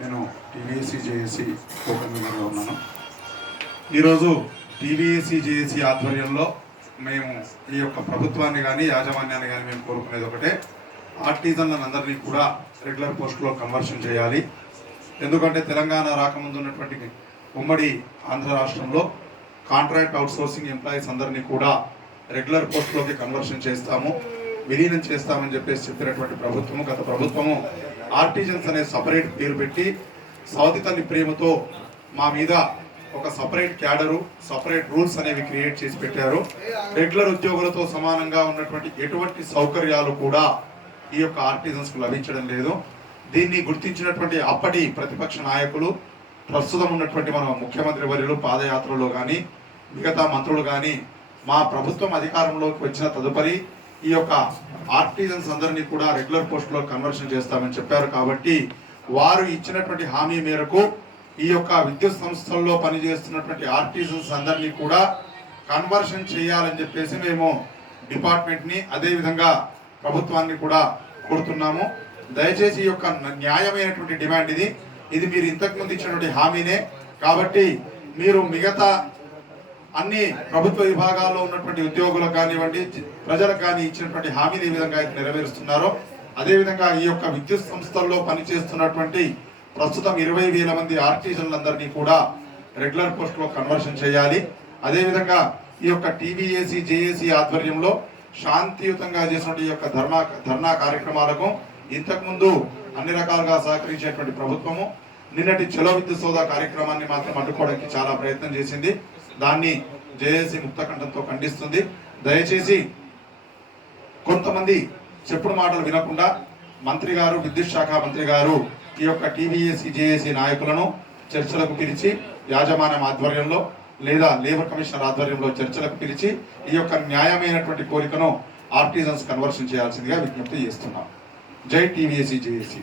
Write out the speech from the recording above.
నేను టీవీఎస్సీ జేఏసీ కో-కన్వీనర్గా ఉన్నాను. ఈరోజు టీవీఎస్సీ జేఏసీ ఆధ్వర్యంలో మేము ఈ యొక్క ప్రభుత్వాన్ని కానీ యాజమాన్యాన్ని కానీ మేము కోరుకునేది ఒకటే, ఆర్టిజన్లను అందరినీ కూడా రెగ్యులర్ పోస్టులో కన్వర్షన్ చేయాలి. ఎందుకంటే తెలంగాణ రాకముందు ఉన్నటువంటి ఉమ్మడి ఆంధ్ర రాష్ట్రంలో కాంట్రాక్ట్ అవుట్సోర్సింగ్ ఎంప్లాయీస్ అందరినీ కూడా రెగ్యులర్ పోస్టులోకి కన్వర్షన్ చేస్తాము, విలీనం చేస్తామని చెప్పినటువంటి ప్రభుత్వము, గత ప్రభుత్వము ఆర్టిజన్స్ అనే సపరేట్ పేరు పెట్టి సౌతి తల్లి ప్రేమతో మా మీద ఒక సపరేట్ క్యాడరు, సపరేట్ రూల్స్ అనేవి క్రియేట్ చేసి పెట్టారు. రెగ్యులర్ ఉద్యోగులతో సమానంగా ఉన్నటువంటి ఎటువంటి సౌకర్యాలు కూడా ఈ యొక్క ఆర్టిజన్స్కు లభించడం లేదు. దీన్ని గుర్తించినటువంటి అప్పటి ప్రతిపక్ష నాయకులు, ప్రస్తుతం ఉన్నటువంటి మన ముఖ్యమంత్రి వర్యులు పాదయాత్రలో కానీ మిగతా మంత్రులు కానీ మా ప్రభుత్వం అధికారంలోకి వచ్చిన తదుపరి ఈ యొక్క ఆర్టిజన్స్ అందరినీ కూడా రెగ్యులర్ పోస్టులో కన్వర్షన్ చేస్తామని చెప్పారు. కాబట్టి వారు ఇచ్చినటువంటి హామీ మేరకు ఈ యొక్క విద్యుత్ సంస్థల్లో పనిచేస్తున్నటువంటి ఆర్టిజన్స్ అందరినీ కూడా కన్వర్షన్ చేయాలని చెప్పేసి మేము డిపార్ట్మెంట్ని అదేవిధంగా ప్రభుత్వాన్ని కూడా కోరుతున్నాము. దయచేసి ఈ యొక్క న్యాయమైనటువంటి డిమాండ్ ఇది మీరు ఇంతకుముందు ఇచ్చినటువంటి హామీనే. కాబట్టి మీరు మిగతా అన్ని ప్రభుత్వ విభాగాల్లో ఉన్నటువంటి ఉద్యోగులకు కానివ్వండి, ప్రజలకు కానీ ఇచ్చినటువంటి హామీని ఏ విధంగా అయితే నెరవేరుస్తున్నారో అదేవిధంగా ఈ యొక్క విద్యుత్ సంస్థల్లో పనిచేస్తున్నటువంటి ప్రస్తుతం 20,000 మంది ఆర్టిజన్లందరినీ కూడా రెగ్యులర్ పోస్టులో కన్వర్షన్ చేయాలి. అదేవిధంగా ఈ యొక్క టీవీఏసీ జేఏసీ ఆధ్వర్యంలో శాంతియుతంగా చేసినటువంటి ఈ యొక్క ధర్నా కార్యక్రమాలకు ఇంతకుముందు అన్ని రకాలుగా సహకరించేటువంటి ప్రభుత్వము నిన్నటి చలో విద్యుత్ సోదా కార్యక్రమాన్ని మాత్రం అడ్డుకోవడానికి చాలా ప్రయత్నం చేసింది. దాన్ని జేఏసీ ముక్తకంఠంతో ఖండిస్తుంది. దయచేసి కొంతమంది చెప్పుడు మాటలు వినకుండా మంత్రి గారు, విద్యుత్ శాఖ మంత్రి గారు ఈ యొక్క టీవీఎస్సీ జేఏసీ నాయకులను చర్చలకు పిలిచి యాజమాన్యం ఆధ్వర్యంలో లేదా లేబర్ కమిషనర్ ఆధ్వర్యంలో చర్చలకు పిలిచి ఈ యొక్క న్యాయమైనటువంటి కోరికను ఆర్టిజన్స్ కన్వర్షన్ చేయాల్సిందిగా విజ్ఞప్తి చేస్తున్నాం. జై టీవీఎస్సీ జేఏసీ.